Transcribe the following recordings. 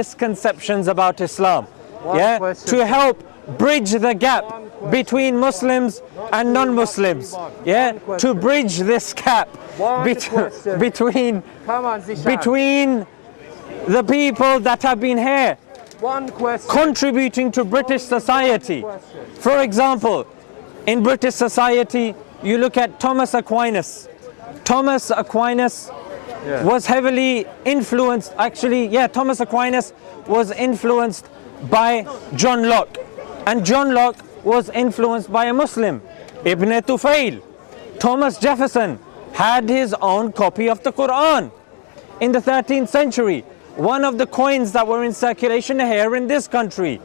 misconceptions about Islam. Question. To help bridge the gap between Muslims and non-Muslims. To bridge this gap between the people that have been here contributing to British society. For example, in British society, you look at Thomas Aquinas. Thomas Aquinas was heavily influenced, Thomas Aquinas was influenced by John Locke. And John Locke was influenced by a Muslim, Ibn Tufayl. Thomas Jefferson had his own copy of the Quran. In the 13th century, one of the coins that were in circulation here in this country,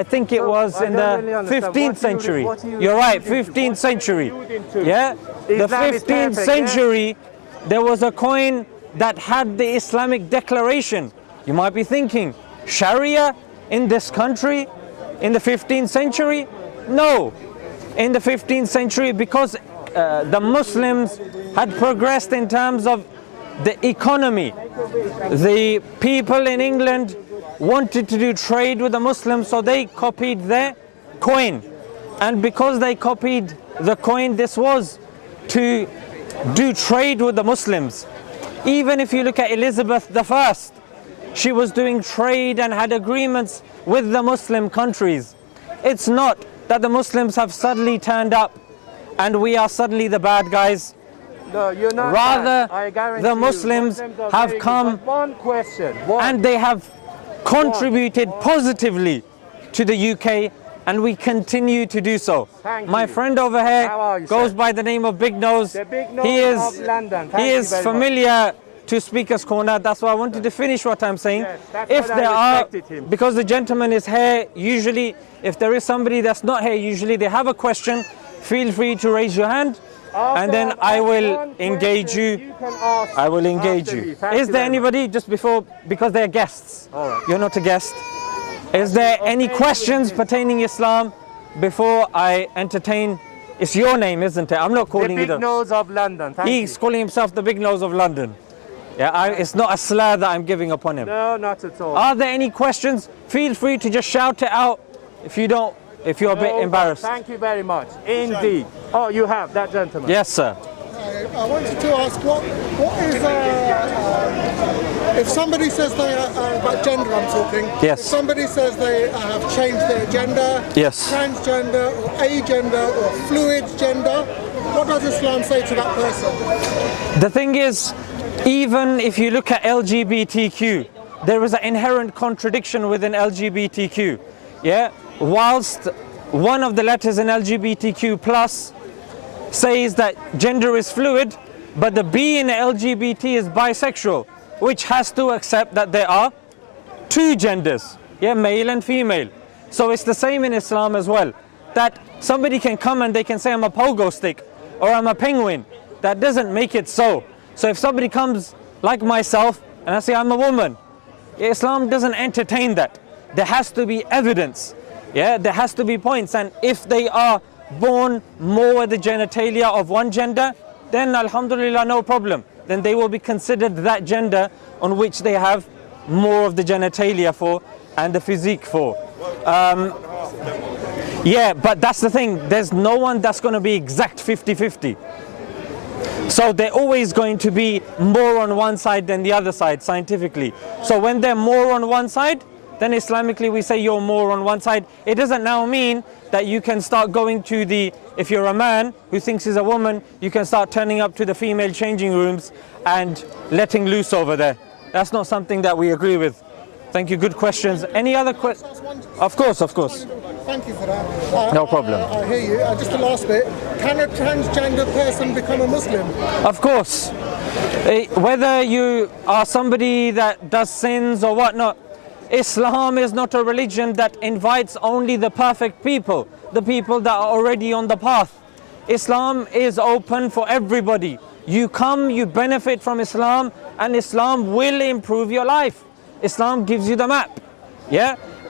I think it was in the 15th century. You're right, 15th century. The 15th century, there was a coin that had the Islamic declaration. You might be thinking, Sharia in this country in the 15th century? No. In the 15th century, because the Muslims had progressed in terms of the economy. The people in England wanted to do trade with the Muslims, so they copied their coin. And because they copied the coin, this was to do trade with the Muslims. Even if you look at Elizabeth I, she was doing trade and had agreements with the Muslim countries. It's not that the Muslims have suddenly turned up and we are suddenly the bad guys. No, you're not. Rather, the Muslims have come and they have contributed positively to the UK, and we continue to do so. My friend over here goes by the name of Big Nose. He is familiar to Speaker's Corner. That's why I wanted to finish what I'm saying. If there are, because the gentleman is here, usually if there is somebody that's not here, usually they have a question, feel free to raise your hand and then I will engage you. I will engage you. Is there anybody just before, because they're guests, you're not a guest, is there any questions pertaining Islam before I entertain? It's your name, isn't it? I'm not calling you the Big Nose of London. He's calling himself the Big Nose of London. It's not a slur that I'm giving upon him. No, not at all. Are there any questions? Feel free to just shout it out if you're a bit embarrassed. Thank you very much. Indeed. Oh, you have that gentleman. Yes, sir. I wanted to ask, what is if somebody says they are about gender, I'm talking. Yes. If somebody says they have changed their gender, yes, transgender or agender or fluid gender, what does Islam say to that person? The thing is, even if you look at LGBTQ, there is an inherent contradiction within LGBTQ. Whilst one of the letters in LGBTQ plus says that gender is fluid, but the B in LGBT is bisexual, which has to accept that there are two genders, male and female. So it's the same in Islam as well, that somebody can come and they can say I'm a pogo stick or I'm a penguin. That doesn't make it so. So if somebody comes like myself and I say I'm a woman, Islam doesn't entertain that. There has to be evidence. There has to be points, and if they are born more with the genitalia of one gender, then alhamdulillah, no problem. Then they will be considered that gender on which they have more of the genitalia for and the physique for. But that's the thing, there's no one that's going to be exact 50-50. So they're always going to be more on one side than the other side scientifically. So when they're more on one side, then Islamically we say you're more on one side. It doesn't now mean that you can start going to if you're a man who thinks he's a woman, you can start turning up to the female changing rooms and letting loose over there. That's not something that we agree with. Thank you, good questions. Any other questions? Of course. Thank you for that. No problem. I hear you. Just the last bit. Can a transgender person become a Muslim? Of course. Whether you are somebody that does sins or whatnot, Islam is not a religion that invites only the perfect people, the people that are already on the path. Islam is open for everybody. You come, you benefit from Islam, and Islam will improve your life. Islam gives you the map,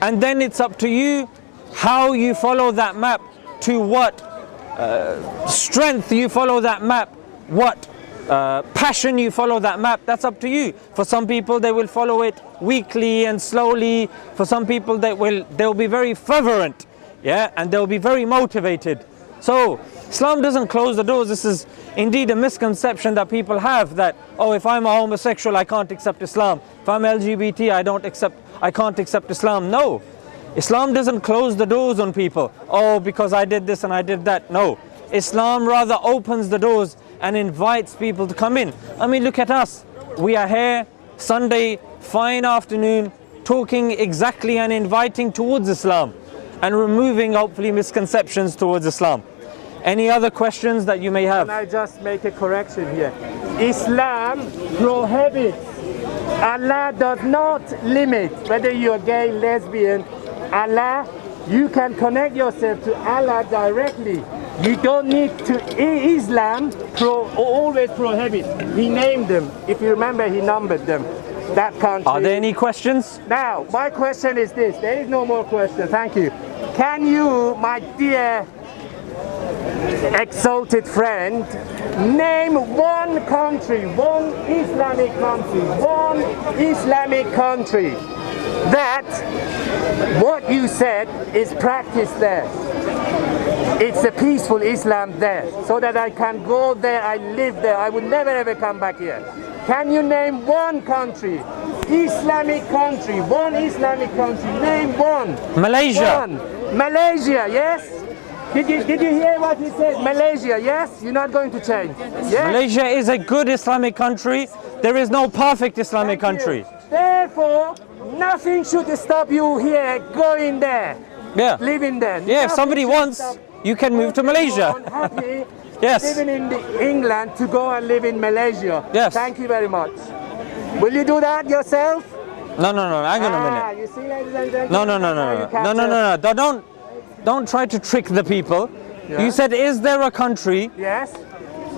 and then it's up to you how you follow that map, to what strength you follow that map, what passion you follow that map, that's up to you. For some people, they will follow it weekly and slowly. For some people, they'll be very fervent, yeah, and they'll be very motivated. So Islam doesn't close the doors. This is indeed a misconception that people have, that, oh, if I'm a homosexual, I can't accept Islam. If I'm LGBT, I can't accept Islam. No, Islam doesn't close the doors on people. Oh, because I did this and I did that. No, Islam rather opens the doors and invites people to come in. I mean, look at us. We are here Sunday, fine afternoon, talking exactly and inviting towards Islam and removing hopefully misconceptions towards Islam. Any other questions that you may have? Can I just make a correction here? Islam prohibits. Allah does not limit whether you're gay, lesbian. Allah, you can connect yourself to Allah directly. You don't need to. Islam always prohibits. He named them. If you remember, he numbered them. That country. Are there any questions? Now, my question is this. There is no more question. Thank you. Can you, my dear exalted friend, name one country, one Islamic country that what you said is practiced there? It's a peaceful Islam there, so that I can go there, I live there, I would never ever come back here. Can you name one country, Islamic country, one Islamic country, name one? Malaysia. One. Malaysia, yes? Did you hear what he said? Malaysia, yes? You're not going to change? Yes? Malaysia is a good Islamic country. There is no perfect Islamic Thank country. you. Therefore, nothing should stop you here going there, Yeah. living there. Yeah, if somebody Nothing should wants, stop you can move to Malaysia. unhappy Yes. living in England to go and live in Malaysia. Yes. Thank you very much. Will you do that yourself? No, hang on a minute. You see, ladies and gentlemen. No. You can't Don't try to trick the people. Yeah. You said, is there a country Yes,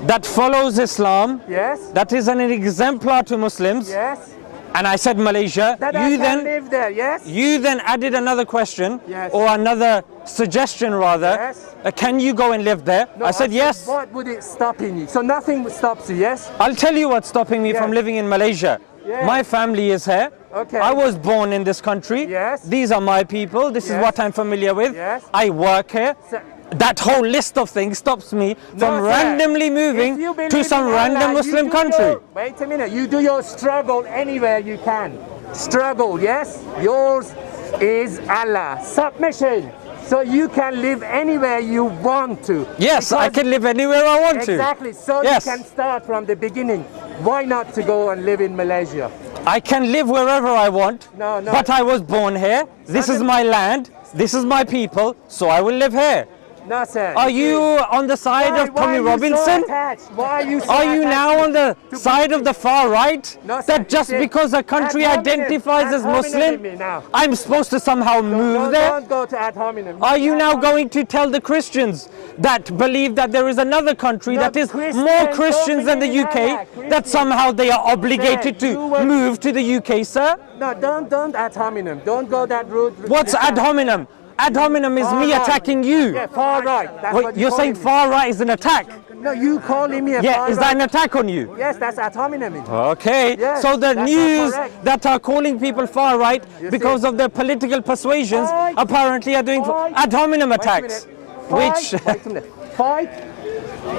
that follows Islam, yes, that is an exemplar to Muslims? yes. And I said Malaysia. That I can live there, yes? You then added another question, Yes. or another suggestion rather. Yes. Can you go and live there? No, I said yes. What would it stopping you? So nothing stops you, yes? I'll tell you what's stopping me from Yes. living in Malaysia. Yes. My family is here. Okay. I was born in this country. Yes. These are my people. This is Yes. what I'm familiar with. Yes. I work here. So- That whole list of things stops me from No, sir. randomly moving If you believe to some in Allah, random you Muslim do country. Wait a minute. You do your struggle anywhere you can. Struggle, yes? Yours is Allah. Submission. So you can live anywhere you want to. Yes, I Because- can live anywhere I want to. Exactly. So Yes. you can start from the beginning. Why not to go and live in Malaysia? I can live wherever I want. No. But I was born here. This is my land. This is my people. So I will live here. No, sir. Are you on the side of Why Tommy are you Robinson? So attached? Why are you so Are you attached now on the to side of the far right? No, sir. That just You see, because a country ad hominem, identifies ad as hominem Muslim, me now. I'm supposed to somehow move there? Don't go to ad hominem. Are you Ad now hominem. going to tell the Christians that believe that there is another country No, that is Christians more don't Christians than the believe in UK, Allah. that Christians. somehow they are obligated Sir, to you were- move to the UK, sir? No, don't ad hominem. Don't go that route. What's ad hominem? Ad hominem is Far me right. attacking you. Yeah, far right. That's Wait, what you're saying calling far right is an attack? me. No, you calling me a Yeah, far is right. that an attack on you? Yes, that's ad hominem. Okay, Yes, so the that's not news correct. that are calling people far right You because see. of their political persuasions Fight. apparently are doing Fight. ad hominem Wait a attacks. minute. Which, Wait a minute. Fight,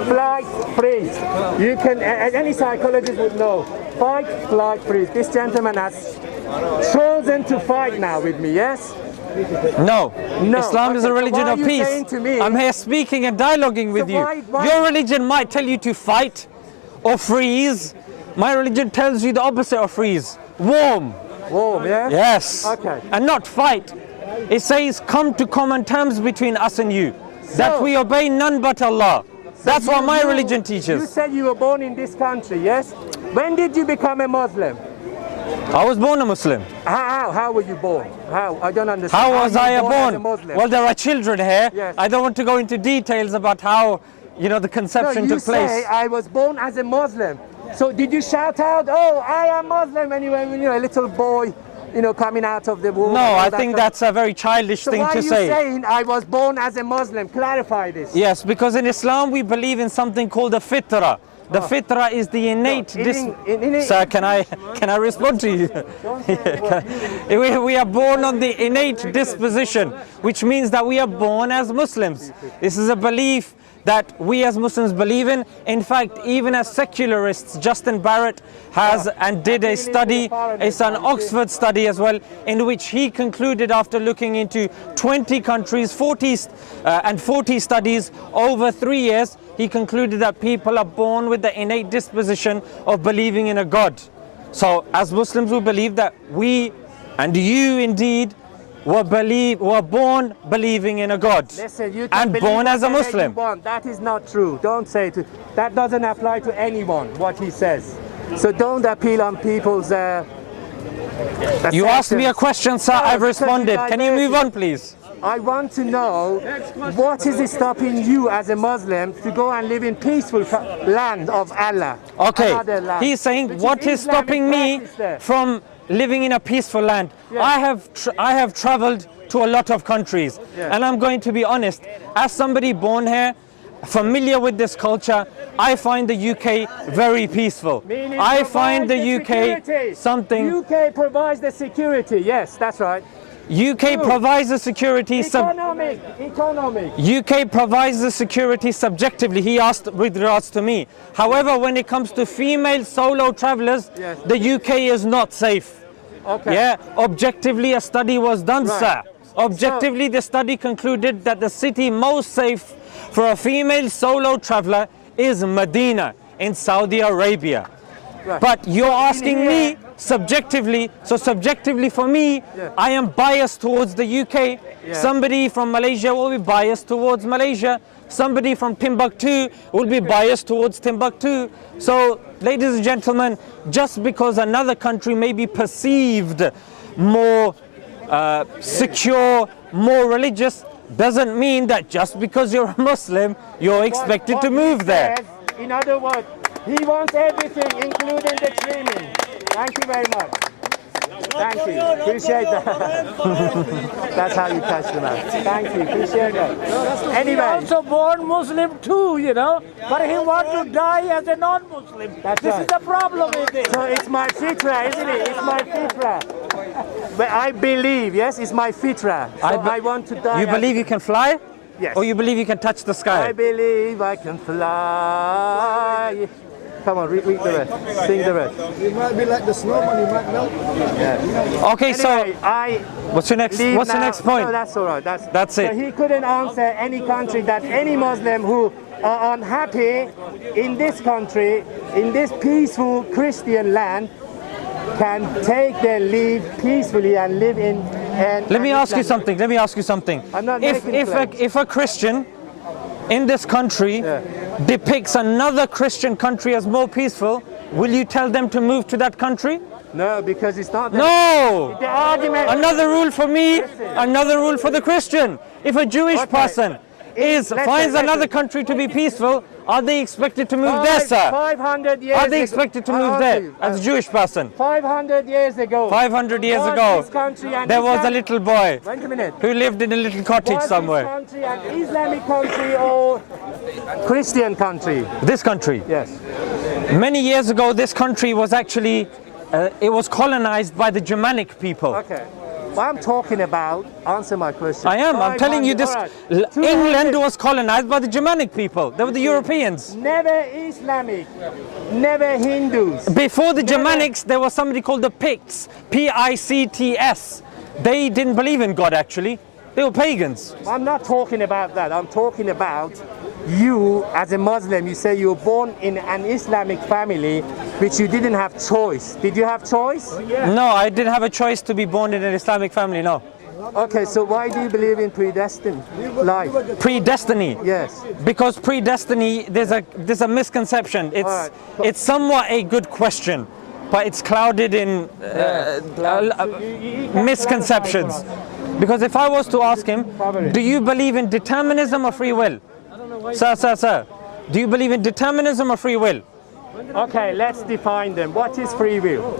flight, freeze. You can, any psychologist would know. Fight, flight, freeze. This gentleman has chosen to fight now with me, yes? no. No. Islam is Okay, a so religion why of are you peace. saying to me- I'm here speaking and dialoguing with So you. why- Your religion might tell you to fight or freeze. My religion tells you the opposite of freeze. Warm. Warm, yes? Yes. Okay. And not fight. It says come to common terms between us and you. That So- we obey none but Allah. That's what my religion You teaches. said you were born in this country, yes? When did you become a Muslim? I was born a Muslim. How were you born? How? I don't understand. How was I you as a born? Muslim? Well, there are children here. Yes. I don't want to go into details about how, the conception you took place. say I was born as a Muslim. So did you shout out, "Oh, I am Muslim," when you were a little boy, coming out of the womb? No, and all I that think stuff? that's a very childish So thing why to are you say. saying I was born as a Muslim? Clarify this. Yes, because in Islam we believe in something called a fitrah. The fitra is the innate. Sir, can I respond to you? We are born on the innate disposition, which means that we are born as Muslims. This is a belief that we as Muslims believe in. In fact, even as secularists, Justin Barrett has and did a study, it's an Oxford study as well, in which he concluded after looking into 20 countries, 40 studies over 3 years, he concluded that people are born with the innate disposition of believing in a God. So as Muslims, we believe that we and you indeed were born believing in a God. Listen, you and born as a Muslim. That is not true. Don't say it. That doesn't apply to anyone, what he says. So don't appeal on people's You asked me a question, sir. I've responded. Can you move on, please? I want to know what is stopping you as a Muslim to go and live in peaceful land of Allah. Okay, he's saying what is stopping me from living in a peaceful land. Yeah. I have traveled to a lot of countries, and I'm going to be honest, as somebody born here, familiar with this culture, I find the UK very peaceful. I find the UK something. UK provides the security. Yes, that's right. UK provides the security. Economic. UK provides the security subjectively. He asked with regards to me. However, when it comes to female solo travelers, the UK is not safe. Okay. Yeah, objectively a study was done, sir. Objectively, the study concluded that the city most safe for a female solo traveler is Medina in Saudi Arabia. Right. But you're asking me subjectively, so subjectively for me, I am biased towards the UK. Somebody from Malaysia will be biased towards Malaysia. Somebody from Timbuktu will be biased towards Timbuktu. So, ladies and gentlemen, just because another country may be perceived more secure, more religious, doesn't mean that just because you're a Muslim, you're expected to move there. In other words, he wants everything, including the trimming. Thank you very much. Thank you. Appreciate that. That's how you catch them out. Thank you. Appreciate that. Anyway. He also born Muslim too, you know, but he wants to die as a non-Muslim. This is the problem with it. So it's my fitra, isn't it? It's my fitra. But I believe, yes, it's my fitra. So I want to die. You believe you can fly? Yes. Or you believe you can touch the sky? I believe I can fly. Come on, read the rest. Sing the rest. You might be like the snowman, you might melt. Yeah. Okay, anyway, what's your next point? No, that's all right. That's it. So he couldn't answer any country that any Muslim who are unhappy in this country, in this peaceful Christian land, can take their leave peacefully and live in. Let me ask you something. I'm not If a Christian in this country depicts another Christian country as more peaceful, will you tell them to move to that country? No, because it's not. No! The argument. Another rule for me, another rule for the Christian. If a Jewish person finds another country to be peaceful, are they expected to move there, sir? 500 years Are they expected to move there as a Jewish person? 500 years ago. 500 years ago, there was a little boy who lived in a little cottage somewhere. Was this country an Islamic country or Christian country? This country? Yes. Many years ago, this country was actually, it was colonized by the Germanic people. Okay. What I'm talking about, answer my question. I am. I'm telling you this. Right. England was colonized by the Germanic people. They were the Europeans. Never Islamic. Never Hindus. Before the Germanics, there was somebody called the Picts. P-I-C-T-S. They didn't believe in God, actually. They were pagans. I'm not talking about that. I'm talking about you as a Muslim. You say you were born in an Islamic family, which you didn't have choice. Did you have choice? No, I didn't have a choice to be born in an Islamic family, no. Okay, so why do you believe in predestined life? Predestiny? Yes. Because predestiny, there's a misconception. It's somewhat a good question, but it's clouded in misconceptions. Because if I was to ask him, do you believe in determinism or free will? Sir, do you believe in determinism or free will? Okay, let's define them. What is free will?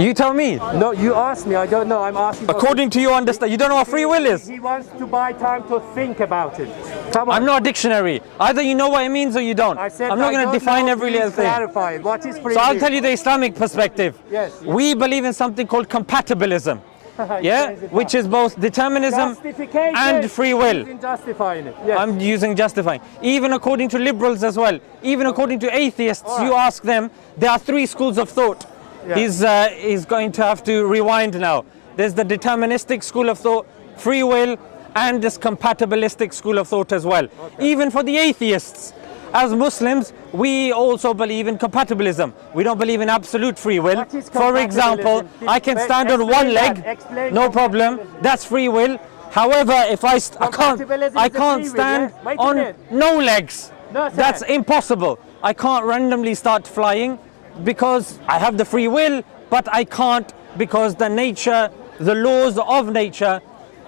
You tell me. No, you asked me. I don't know. I'm asking. According to your understanding, you don't know what free will is? He wants to buy time to think about it. Come on. I'm not a dictionary. Either you know what it means or you don't. I said I'm not going to define every little thing. Clarify it. What is free So will? I'll tell you the Islamic perspective. Yes. We believe in something called compatibilism. Yeah, which is both determinism and free will. Justifying it. Yes. I'm using justifying. Even according to liberals as well, even according to atheists, you ask them, there are three schools of thought. Yeah. He's going to have to rewind now. There's the deterministic school of thought, free will, and this compatibilistic school of thought as well. Okay. Even for the atheists, as Muslims, we also believe in compatibilism. We don't believe in absolute free will. For example, I can stand on one leg, no problem. That's free will. However, if I can't stand on no legs. That's impossible. I can't randomly start flying because I have the free will, but I can't because the laws of nature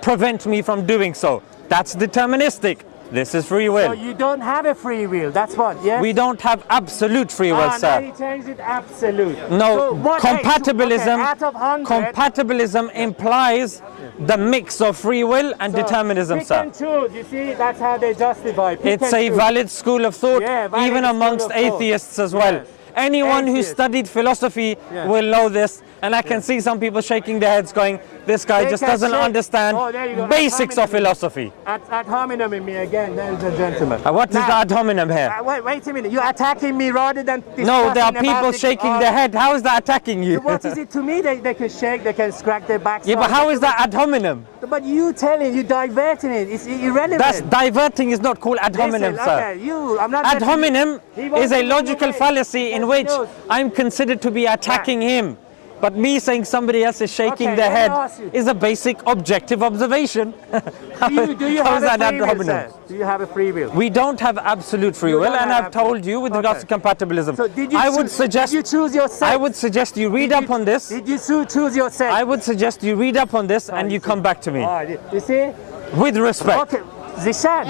prevent me from doing so. That's deterministic. This is free will. So you don't have a free will, that's what, yes? We don't have absolute free will, sir. Now he changed it absolute. No, So compatibilism implies the mix of free will and determinism, pick sir. and choose, you see, that's how they justify. It's a valid school of thought, even amongst atheists as well. Yes. Anyone who studied philosophy will know this, and I can see some people shaking their heads going, this guy just doesn't understand basics of philosophy. Ad hominem in me again, ladies and gentlemen. What is the ad hominem here? Wait a minute, you're attacking me rather than discussing. No, there are people shaking their head. How is that attacking you? What is it to me? They can shake, they can scratch their backs. Yeah, but how is that ad hominem? But you telling, you diverting it. It's irrelevant. That's diverting is not called ad hominem, sir. Okay, I'm not ad hominem is a logical fallacy in which I'm considered to be attacking him. But me saying somebody else is shaking their head is a basic objective observation. Do you have a free will, sir? Do you have a free will? We don't have absolute free will, and I've told you with regards to compatibilism. So did you did you choose yourself? I would suggest you read up on this. Did you choose yourself? I would suggest you read up on this and you come back to me. You see? With respect. Okay. Zishan,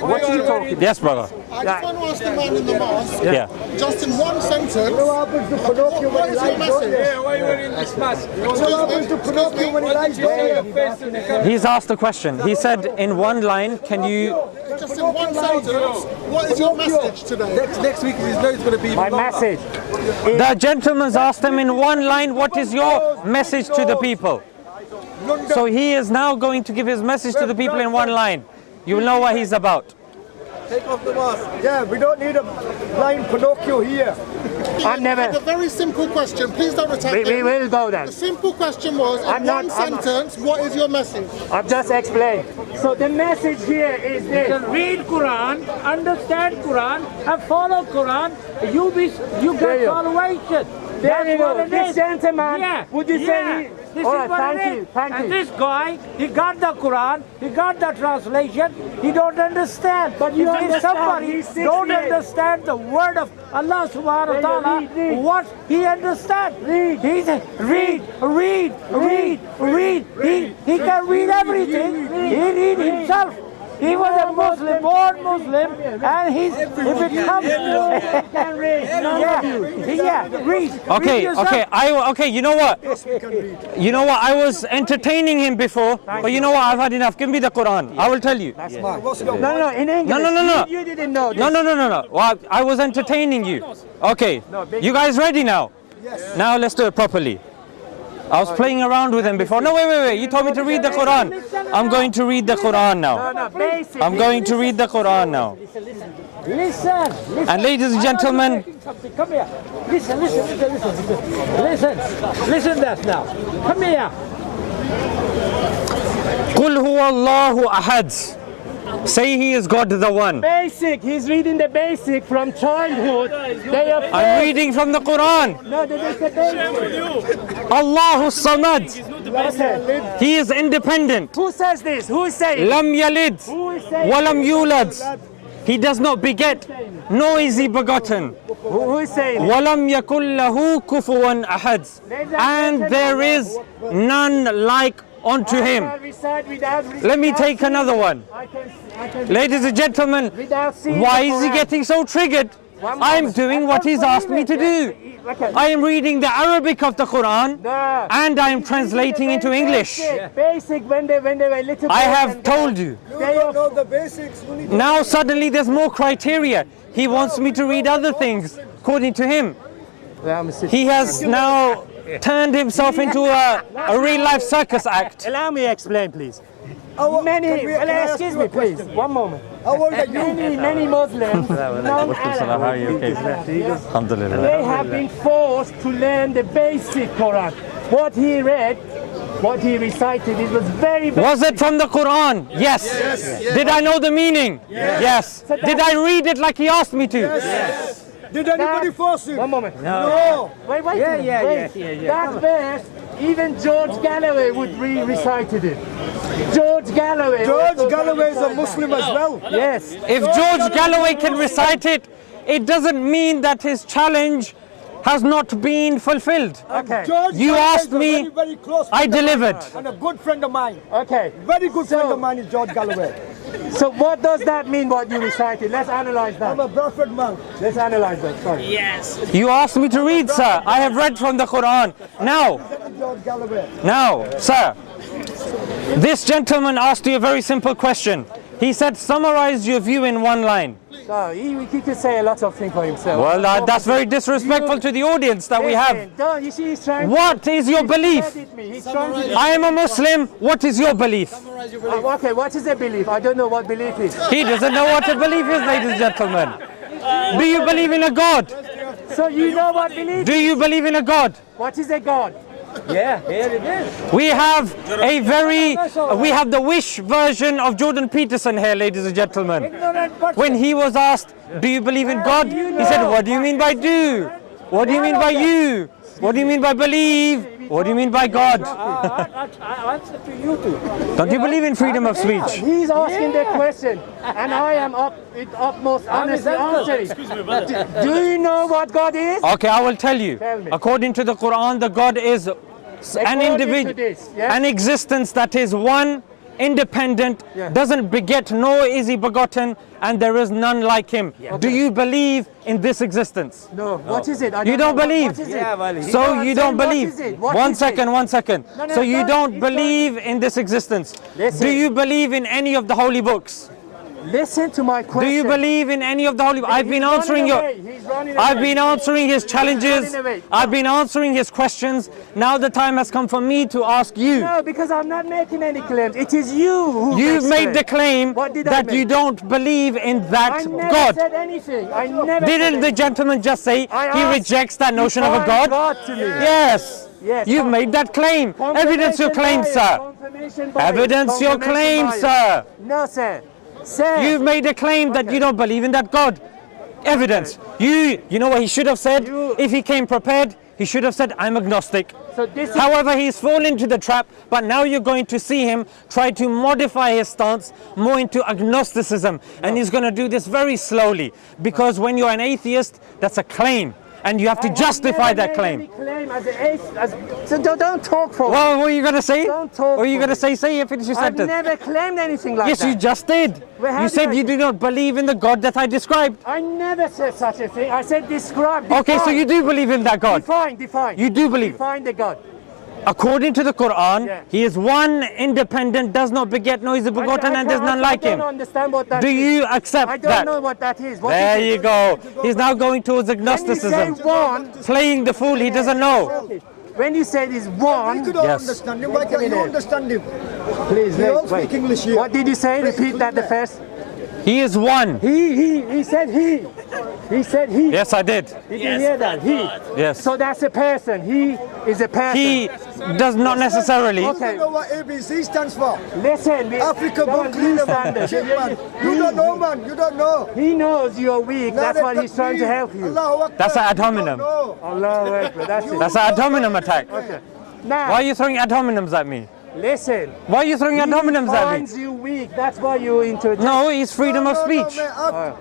what are you talking about? Yes, brother. I just want to ask the man in the mosque, Yeah. just in one sentence, what is your message? He's asked a question. He said in one line, can you... Just in one sentence, what is your message today? Next week his note's going to be My message. The gentleman's asked him in one line, what is your message to the people? So he is now going to give his message to the people in one line. You will know what he's about. Take off the mask. Yeah, we don't need a blind Pinocchio here. A very simple question. Please don't attack We will go The then. simple question was, in one sentence, what is your message? I've just explained. So the message here is You this. can read Quran, understand Quran, and follow Quran. You get salvation. There you That's what go. it This is. gentleman, Yeah. would you say he... This All is right, what thank it you, is. thank And you. this guy, he got the Quran, he got the translation, he don't understand. But you if understand, somebody he's don't 68. understand the word of Allah subhanahu wa ta'ala, Read. what he understands. He said, read. He can read everything. He read himself. He was a Muslim, born Muslim, and if it comes, read. Okay, you know what? I was entertaining him before, but you know what? I've had enough. Give me the Quran. I will tell you. No, in English. No. You didn't know this. No. Well, I was entertaining you. Okay, you guys ready now? Yes. Now let's do it properly. I was playing around with him before. No, wait. You told me to read the Quran. I'm going to read the Quran now. No, basic. I'm going to read the Quran now. Listen. And ladies and gentlemen, Come here. Listen that now. Come here. قُلْ هُوَ اللَّهُ أَحَدٌ. Say he is God the one. Basic. He's reading the basic from childhood. They are I'm reading from the Quran. No, they say basic. Allahu Samad. Okay. He is independent. Who says this? Who is saying? Lam yalid. Who is saying? Walam yulad. He does not beget, nor is he begotten. Who is saying? Walam yakul lahu kufuwan ahad. And there is none like unto him. Let me take another one. Ladies and gentlemen, why is he getting so triggered? I am doing what he's asked me to do. Okay. I am reading the Arabic of the Quran No. and I am translating into English. Basic when they were little. I boys have and told you. You don't know the basics. You need to Now suddenly there's more criteria. He wants me to read other things according to him. He has now turned himself into a real life circus act. Allow me to explain, please. Can I ask Excuse you a me, please. question? One moment. How old are you? Many Muslims, they have been forced to learn the basic Quran. What he read, what he recited, it was very basic. Was it from the Quran? Yes. Did I know the meaning? Yes. Did I read it like he asked me to? Yes. Did anybody force you? One moment. No. Wait. That verse, even George Galloway would recited it. George Galloway. George Galloway is a Muslim as well. Yes. If George Galloway can recite it, it doesn't mean that his challenge has not been fulfilled. Okay. George You Galloway asked is a me, very, very close I friend of mine delivered. and a good friend of mine. Okay. Very good friend of mine is George Galloway. So what does that mean, what you recited? Let's analyze I'm that. a Bradford man. Let's analyze that. Sorry. You asked me to read, sir. I have read from the Quran. Now, George Galloway. sir, this gentleman asked you a very simple question. He said, summarize your view in one line. So he could say a lot of things for himself. Well, that's very disrespectful to the audience that we have. Listen, don't, you see, he's trying What is your belief? He's trying to I am a Muslim. What is your belief? okay, what is a belief? I don't know what belief is. He doesn't know what a belief is, ladies and gentlemen. Do you believe in a God? So you know what belief Do you believe in a God? What is a God? We have the Wish version of Jordan Peterson here, ladies and gentlemen. When he was asked, do you believe in God? He said, what do you mean by do? What do you mean by you? What do you mean by believe? What do you mean by God? I answer to you too. Don't you believe in freedom of speech? He's asking the question, and I am utmost honestly answering. Do you know what God is? Okay, I will tell you. Tell me. According to the Quran, the God is an According individual, to this, yes? an existence that is one, independent, Yeah. doesn't beget, nor is he begotten, and there is none like him. Do you believe in this existence? No. What is it? I You don't know. believe? What is it? So No, you I'm don't saying, what believe? is it? What One is second. No, So you don't he's believe in this existence? Listen. Do you believe in any of the holy books? Listen to my Do question. you believe in any of the holy? I've been He's answering your. running away. He's running I've away. been answering his challenges. running away. I've been answering his questions. Now the time has come for me to ask you. No, because I'm not making any claims. It is you who You've makes made the claim What did I that make? you don't believe in I that never God. said anything. I never Didn't said the gentleman just say I he asked, rejects that notion of a define God? God to me. Yes. Yes. You've made that claim. Evidence your claim, bias, sir. confirmation bias, Evidence your confirmation claim, bias. sir. No, sir. Sir. You've made a claim that you don't believe in that God. Evidence. You know what he should have said? If he came prepared, he should have said, I'm agnostic. So this is However, he's fallen into the trap, but now you're going to see him try to modify his stance more into agnosticism. And he's going to do this very slowly, because when you're an atheist, that's a claim. And you have to justify that claim. So don't talk for me. Well, what are you going to say? Don't talk What are you for going to me. say? Finish your I've sentence. never claimed anything like Yes, that. you just did. Well, how You did said I- you do not believe in the God that I described. I never said such a thing. I said describe. Okay, so define. you do believe in that God. Define. You do believe. Define the God. According to the Quran, Yeah. he is one, independent, does not beget, nor is he begotten, and there's none like I him. don't understand what that Do is. you accept I don't that? know what that is. What There is you it? go. He's now going towards When you agnosticism. say one, Playing the fool, he doesn't know. when you say this You one, don't Yes. understand him. Why can't you understand him? please We all wait. speak English here. What did you say? Repeat that the first. He is one. He said he. He said he. Yes, I did. Did you hear that? He. Yes. So that's a person. He is a person. He does not necessarily. You Okay. don't know what ABC stands for. Listen. Africa, don't Bunker, understand it. shit, man. You don't know, man. You don't know. He knows you're weak. That's why he's trying to help you. Allahu Akbar. That's an ad You don't hominem. know. Allahu Akbar. That's it. That's an ad hominem attack. Now, Why are you throwing ad hominems at me? listen. Why are you throwing ad hominems He at me? finds you weak. That's why you're into it. No, it's freedom of No, speech. mate.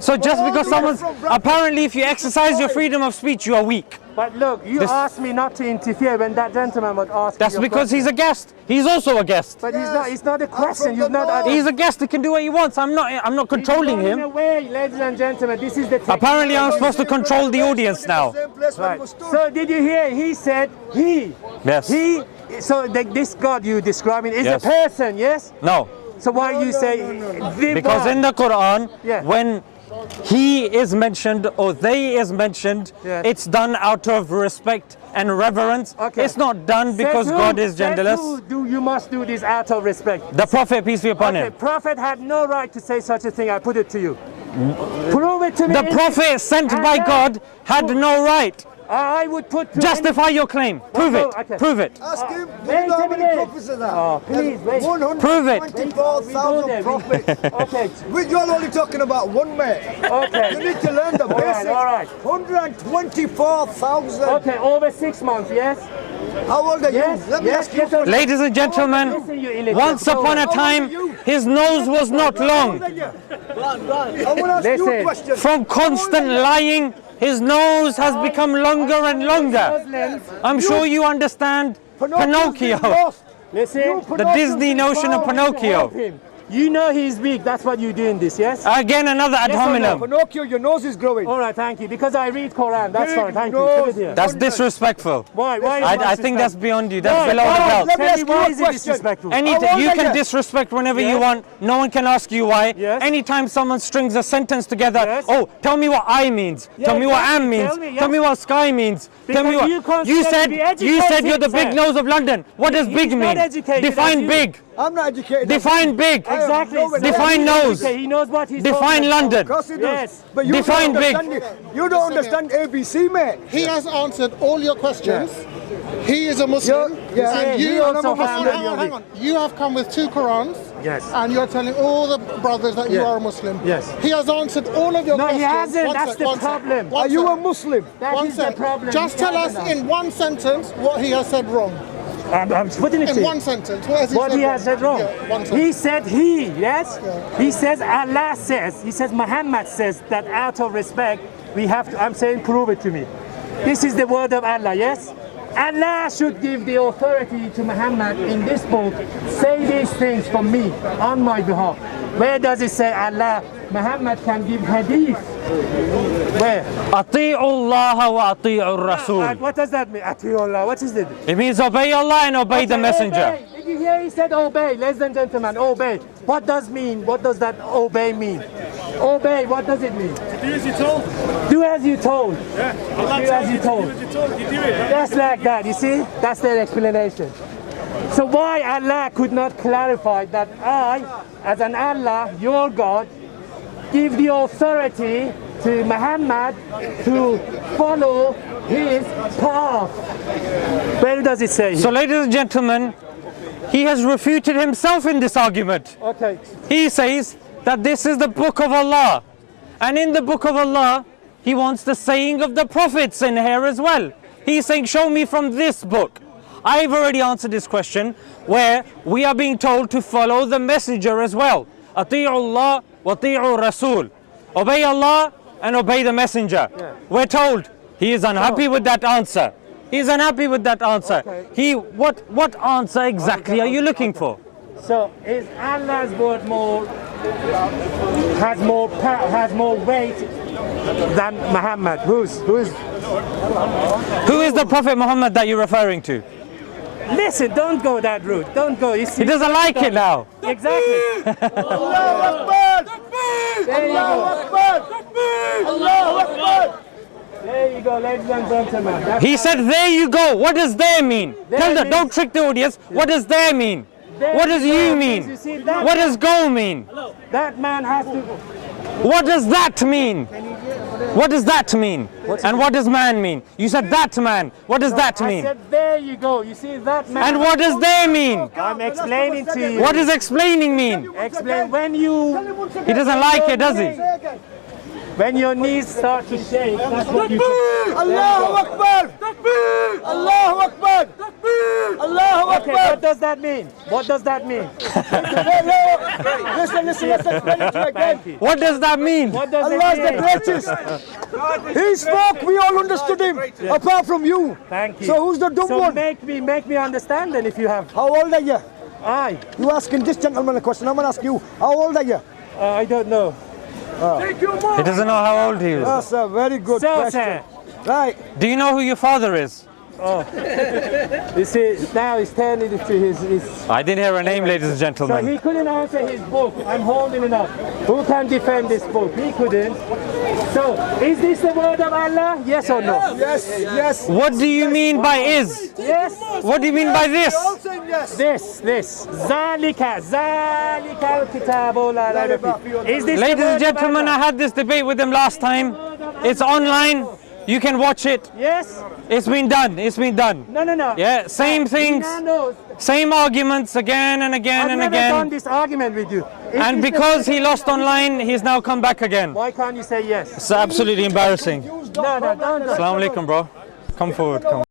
So just because someone's, apparently if you exercise your freedom of speech, you are weak. But look, you asked me not to interfere when that gentleman was asking. That's because he's a guest. He's also a guest. But it's not a question. You've not. He's a guest. He can do what he wants. I'm not controlling him. Away, ladies and gentlemen, this is the. Apparently, I'm supposed to control the audience now. Right. So did you hear? He said he. Yes. He. So this God you describing is Yes. a person, yes? No. So why you say the Because God? in the Quran, Yeah. when he is mentioned or they is mentioned, Yes. it's done out of respect and reverence. Okay. It's not done because Says who? God is Says genderless. who you must do this out of respect. The Prophet, peace be upon Okay, him. Prophet had no right to say such a thing. I put it to you. Prove it to me. The Prophet sent by Allah- God had no right. I would put to Justify your claim. Prove it. Okay. Prove it. Ask him, do Wait you know how a many minute. prophets are there? Oh, please, wait. 124,000 prophets. Okay. You're only talking about one, mate. Okay. You need to learn the basics. all right. 124,000. Okay, over 6 months, yes? How old are you? Yes, Let me yes, ask you yes, something. Ladies and gentlemen, Listen, you illiterate. once upon a time, his nose was not long. I want to ask you a Listen. question. From constant lying, his nose has become longer and longer. Muslims, I'm sure you understand Pinocchio. listen. The Disney notion of Pinocchio. Help him. You know he's weak, that's what you're doing this, yes? Again, another ad Yes or no? hominem. Pinocchio, your nose is growing. All right, thank you. Because I read Quran, that's Big fine, thank you. nose. Put it here. That's disrespectful. Why? Why? I think that's beyond you. That's Why? below the Why? belt. Let me Tell ask me, you why a is it question. disrespectful? Anything, you can Yes. disrespect whenever you Yes. want. No one can ask you why. Yes. Anytime someone strings a sentence together, Yes. oh, tell me what I means. Yeah, Tell me what exactly. am means. Tell me, yes. Tell me what sky means. Tell me Because what you consider you to said. be You said you're the educated, big sir. nose of London. What does He's big not mean? educated as Define you. big. I'm not educated. Define big. Exactly. Define nose. Okay, he knows what he's Define talking about. London. Of course he does. Yes. But you Define don't big. understand it. You don't understand ABC, mate. He has answered all your questions. He is a Muslim. Yeah. And He you, also hang has on, hang on. You have come with 2 Qurans. Yes. And you're telling all the brothers that you Yeah. are a Muslim. Yes. He has answered all of your No, questions. he hasn't. One That's sec, the one sec, problem. one Are you sec. a Muslim? That One is the sec. problem. Just He tell us hasn't in one sentence what he has said wrong. I'm putting it to In you. one sentence. What has he What said he wrong? has said wrong. Yeah, one sentence. He said yes? He says Allah says, he says Muhammad says that out of respect, we have to, I'm saying prove it to me. This is the word of Allah, yes? Allah should give the authority to Muhammad in this book, say these things for me, on my behalf. Where does it say Allah, Muhammad can give hadith? Where? أطيعوا الله وأطيعوا الرسول. What does that mean? Atiullah, what is it? It means obey Allah and obey the messenger. Obey. Did you hear he said obey, ladies and gentlemen, obey. What does that obey mean? Obey, what does it mean? Do as you're told. Do as you told. Yeah. Do as you told. Do as you're told. You do it. Just like that, you see? That's their explanation. So why Allah could not clarify that I, as an Allah, your God, give the authority to Muhammad to follow his path? Where does it say? So, ladies and gentlemen, he has refuted himself in this argument. Okay. He says that this is the book of Allah. And in the book of Allah, he wants the saying of the prophets in here as well. He's saying, show me from this book. I've already answered this question where we are being told to follow the messenger as well. Ati'u Allah wa ati'u Rasul. Obey Allah and obey the messenger. Yeah. We're told he is unhappy with that answer. He's unhappy with that answer. Okay. What answer exactly are you looking for? So is Allah's word has more weight than Muhammad? Who is? Who is the Prophet Muhammad that you're referring to? Listen, don't go that route. Don't go. You see, He doesn't like it now. exactly. Allahu Akbar! There you Allahu go. Akbar! Allahu Akbar! There you go, ladies and gentlemen. That's He said, there you go. What does there mean? There Tell them, means- don't trick the audience. What does there mean? There What does you you go. mean? You see, that- What does go mean? that man has to. What does that mean? What does that mean? And what does man mean? You said that man. What does that I mean? said, there you go. You see that man. And what does there mean? I'm explaining to you. What does explaining mean? Explain when you He doesn't like it, does he? when your knees start to shake. That's what you. Allahu Akbar! Allahu Akbar! Allahu Okay, Akbar. what does that mean? What does that mean? Listen, let's explain it to you again. Thank you. What does that mean? What does Allah is it the mean? greatest. He spoke, we all understood him, apart from you. Thank you. So who's the dumb So one? make me understand then if you have. How old are you? I You asking this gentleman a question, I'm going to ask you. How old are you? I don't know. He doesn't know how old he is. That's a very good So, question. sir, Right. Do you know who your father is? you see, now he's turning it to his. I didn't hear a name, ladies and So gentlemen. he couldn't answer his book. I'm holding it up. Who can defend this book? He couldn't. So, is this the word of Allah? Yes or no? Yes, yes. What do you mean by is? Yes. What do you mean by this? All saying yes. This. Zalika al-kitabu la rayba fihi. Is this the Ladies and word of gentlemen, I Allah? had this debate with him last time. It's online. You can watch it. Yes. It's been done. It's been done. No. Yeah, same He things, now knows. same arguments again and again I've and never done again. this argument with you. Is And this the because word he of lost Allah? online, he's now come back again. Why can't you say yes? It's absolutely embarrassing. No, don't. Assalamu alaikum, bro. Come forward. Come.